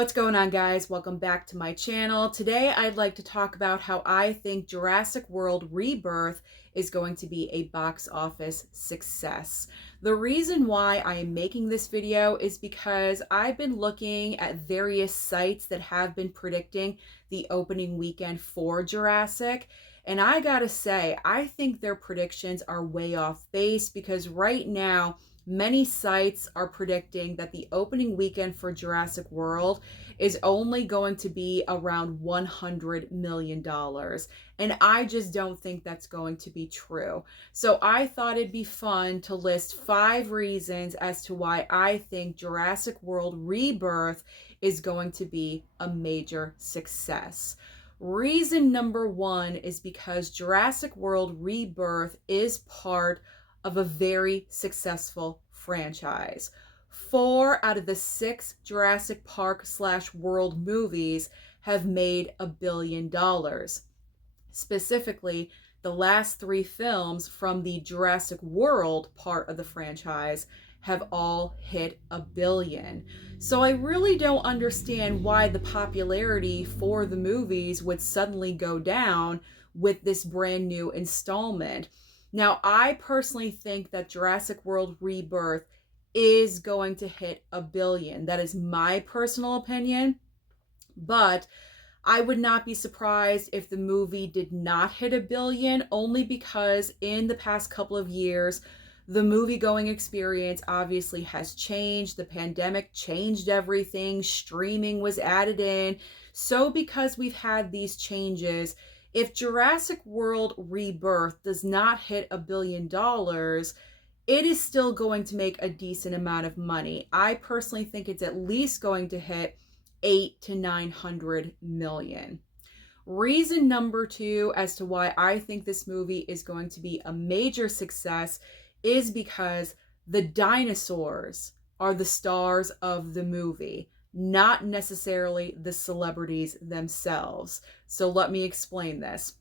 What's going on, guys? Welcome back to my channel. Today I'd like to talk about how I think Jurassic World Rebirth is going to be a box office success. The reason why I am making this video is because I've been looking at various sites that have been predicting the opening weekend for Jurassic. And I gotta say, I think their predictions are way off base because right now, many sites are predicting that the opening weekend for Jurassic World is only going to be around $100 million. And I just don't think that's going to be true. So I thought it'd be fun to list 5 reasons as to why I think Jurassic World Rebirth is going to be a major success. Reason number 1 is because Jurassic World Rebirth is part of a very successful franchise. 4 out of the 6 Jurassic Park / World movies have made $1 billion. Specifically, the last 3 films from the Jurassic World part of the franchise have all hit $1 billion. So I really don't understand why the popularity for the movies would suddenly go down with this brand new installment. Now, I personally think that Jurassic World Rebirth is going to hit $1 billion. That is my personal opinion, but I would not be surprised if the movie did not hit $1 billion, only because in the past couple of years, the movie-going experience obviously has changed. The pandemic changed everything. Streaming was added in. So because we've had these changes, if Jurassic World Rebirth does not hit $1 billion, it is still going to make a decent amount of money. I personally think it's at least going to hit 800 to 900 million. Reason number 2 as to why I think this movie is going to be a major success is because the dinosaurs are the stars of the movie, not necessarily the celebrities themselves. So let me explain this.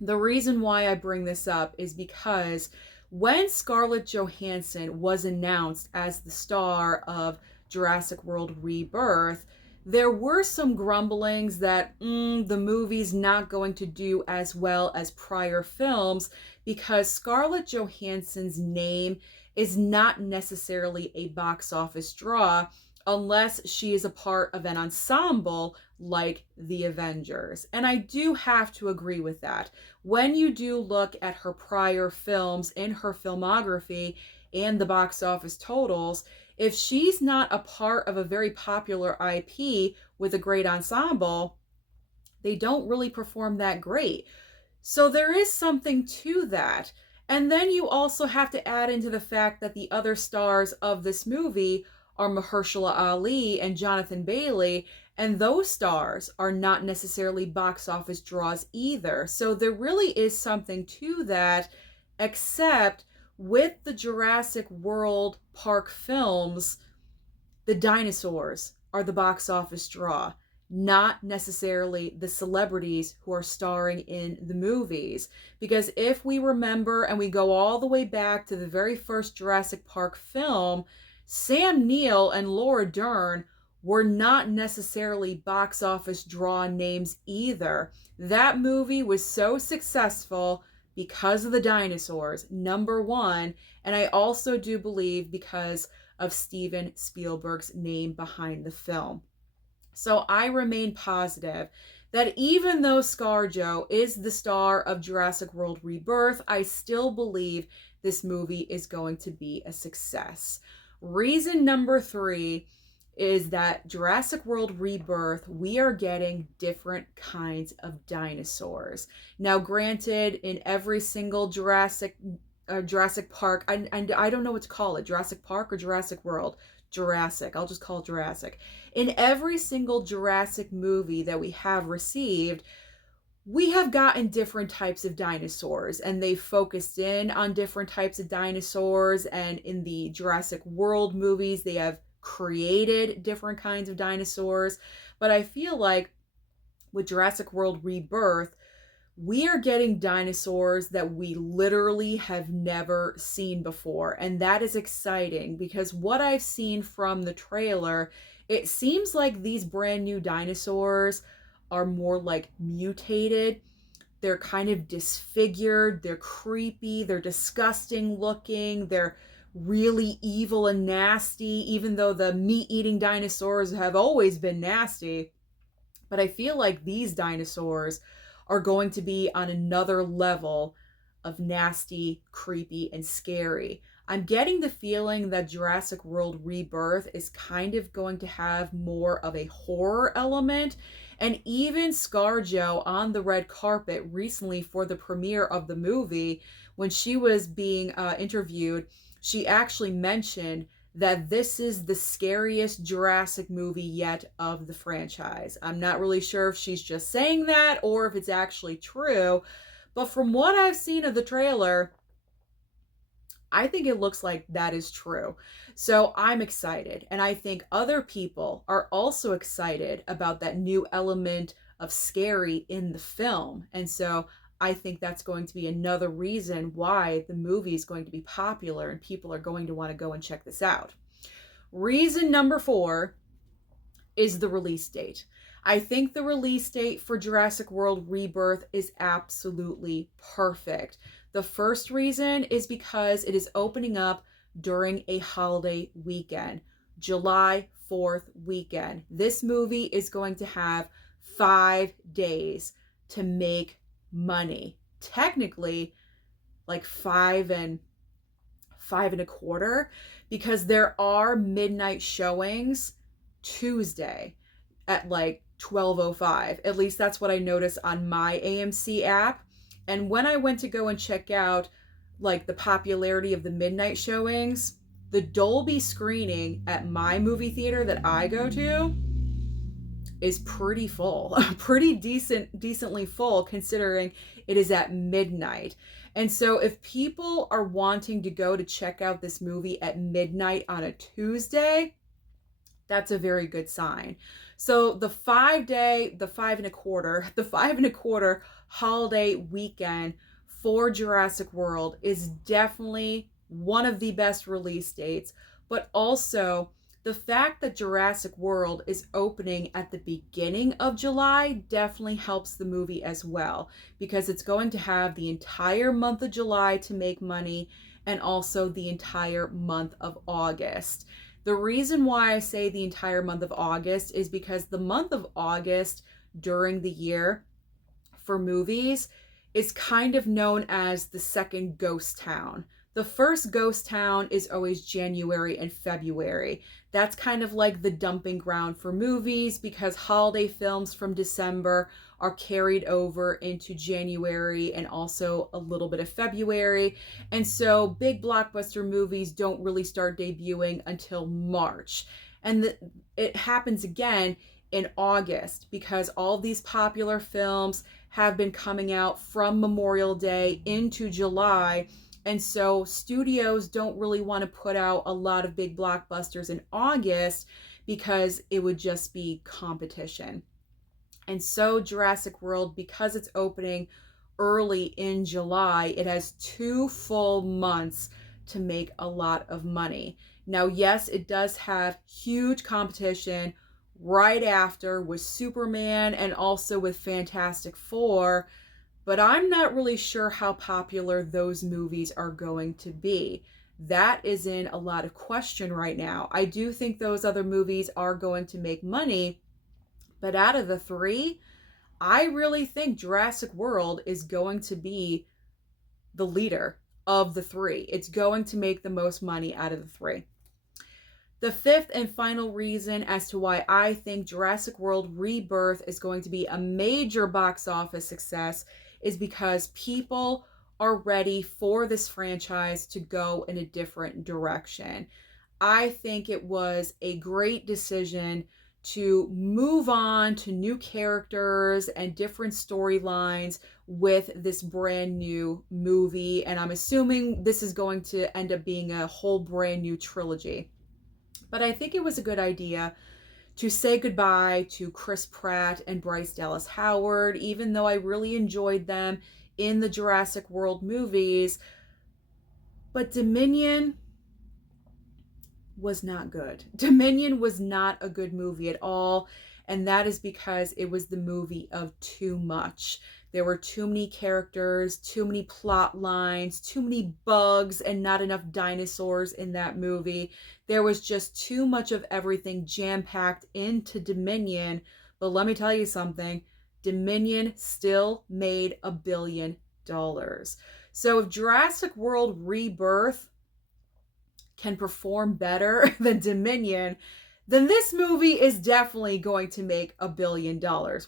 The reason why I bring this up is because when Scarlett Johansson was announced as the star of Jurassic World Rebirth, there were some grumblings that the movie's not going to do as well as prior films because Scarlett Johansson's name is not necessarily a box office draw unless she is a part of an ensemble like the Avengers. And I do have to agree with that. When you do look at her prior films in her filmography and the box office totals, if she's not a part of a very popular IP with a great ensemble, they don't really perform that great. So there is something to that. And then you also have to add into the fact that the other stars of this movie are Mahershala Ali and Jonathan Bailey, and those stars are not necessarily box office draws either. So there really is something to that, except with the Jurassic World Park films, the dinosaurs are the box office draw, not necessarily the celebrities who are starring in the movies. Because if we remember and we go all the way back to the very first Jurassic Park film, Sam Neill and Laura Dern were not necessarily box office draw names either. That movie was so successful because of the dinosaurs, number 1, and I also do believe because of Steven Spielberg's name behind the film. So I remain positive that even though ScarJo is the star of Jurassic World Rebirth, I still believe this movie is going to be a success. Reason number 3 is that Jurassic World Rebirth, we are getting different kinds of dinosaurs. Now, granted, in every single Jurassic Park, and I don't know what to call it, Jurassic Park or Jurassic World? Jurassic, I'll just call it Jurassic. In every single Jurassic movie that we have received, we have gotten different types of dinosaurs, and they focused in on different types of dinosaurs, and in the Jurassic World movies, they have created different kinds of dinosaurs. But I feel like with Jurassic World Rebirth, we are getting dinosaurs that we literally have never seen before. And that is exciting because what I've seen from the trailer, it seems like these brand new dinosaurs are more like mutated. They're kind of disfigured, they're creepy, they're disgusting looking, they're really evil and nasty, even though the meat eating dinosaurs have always been nasty. But I feel like these dinosaurs are going to be on another level of nasty, creepy, and scary. I'm getting the feeling that Jurassic World Rebirth is kind of going to have more of a horror element. And even ScarJo on the red carpet recently for the premiere of the movie, when she was being interviewed, she actually mentioned that this is the scariest Jurassic movie yet of the franchise. I'm not really sure if she's just saying that or if it's actually true, but from what I've seen of the trailer, I think it looks like that is true. So I'm excited. And I think other people are also excited about that new element of scary in the film. And so I think that's going to be another reason why the movie is going to be popular and people are going to want to go and check this out. Reason number 4 is the release date. I think the release date for Jurassic World Rebirth is absolutely perfect. The first reason is because it is opening up during a holiday weekend, July 4th weekend. This movie is going to have 5 days to make money. Technically, like five and a quarter, because there are midnight showings Tuesday at like 12:05. At least that's what I noticed on my AMC app. And when I went to go and check out like the popularity of the midnight showings, the Dolby screening at my movie theater that I go to is pretty full, pretty decently full considering it is at midnight. And so if people are wanting to go to check out this movie at midnight on a Tuesday, that's a very good sign. So the 5-day, the 5 and a quarter holiday weekend for Jurassic World is definitely one of the best release dates, but also the fact that Jurassic World is opening at the beginning of July definitely helps the movie as well, because it's going to have the entire month of July to make money and also the entire month of August. The reason why I say the entire month of August is because the month of August during the year for movies is kind of known as the second ghost town. The first ghost town is always January and February. That's kind of like the dumping ground for movies because holiday films from December are carried over into January and also a little bit of February. And so big blockbuster movies don't really start debuting until March. And it happens again in August because all these popular films have been coming out from Memorial Day into July. And so studios don't really want to put out a lot of big blockbusters in August because it would just be competition. And so Jurassic World, because it's opening early in July, it has 2 full months to make a lot of money. Now, yes, it does have huge competition right after with Superman and also with Fantastic Four, but I'm not really sure how popular those movies are going to be. That is in a lot of question right now. I do think those other movies are going to make money, but out of the 3, I really think Jurassic World is going to be the leader of the 3. It's going to make the most money out of the 3. The 5th and final reason as to why I think Jurassic World Rebirth is going to be a major box office success is because people are ready for this franchise to go in a different direction. I think it was a great decision to move on to new characters and different storylines with this brand new movie. And I'm assuming this is going to end up being a whole brand new trilogy. But I think it was a good idea to say goodbye to Chris Pratt and Bryce Dallas Howard, even though I really enjoyed them in the Jurassic World movies. But Dominion was not good. Dominion was not a good movie at all. And that is because it was the movie of too much. There were too many characters, too many plot lines, too many bugs, and not enough dinosaurs in that movie. There was just too much of everything jam-packed into Dominion. But let me tell you something, Dominion still made $1 billion. So if Jurassic World Rebirth can perform better than Dominion, then this movie is definitely going to make $1 billion.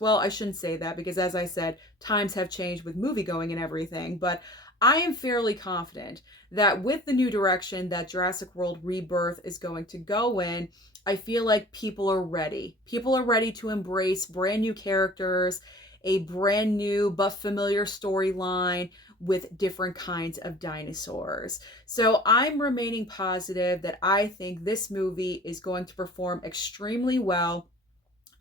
Well, I shouldn't say that because, as I said, times have changed with movie going and everything, but I am fairly confident that with the new direction that Jurassic World Rebirth is going to go in, I feel like people are ready. People are ready to embrace brand new characters, a brand new but familiar storyline with different kinds of dinosaurs. So I'm remaining positive that I think this movie is going to perform extremely well.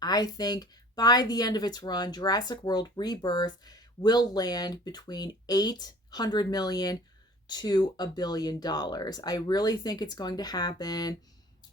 I think by the end of its run, Jurassic World Rebirth will land between 800 million to $1 billion. I really think it's going to happen,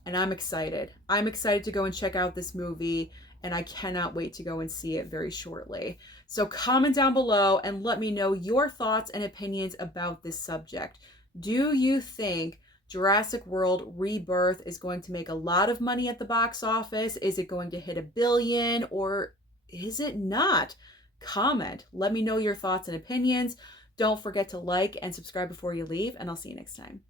and I'm excited. I'm excited to go and check out this movie, and I cannot wait to go and see it very shortly. So comment down below and let me know your thoughts and opinions about this subject. Do you think Jurassic World Rebirth is going to make a lot of money at the box office? Is it going to hit $1 billion, or is it not? Comment. Let me know your thoughts and opinions. Don't forget to like and subscribe before you leave, and I'll see you next time.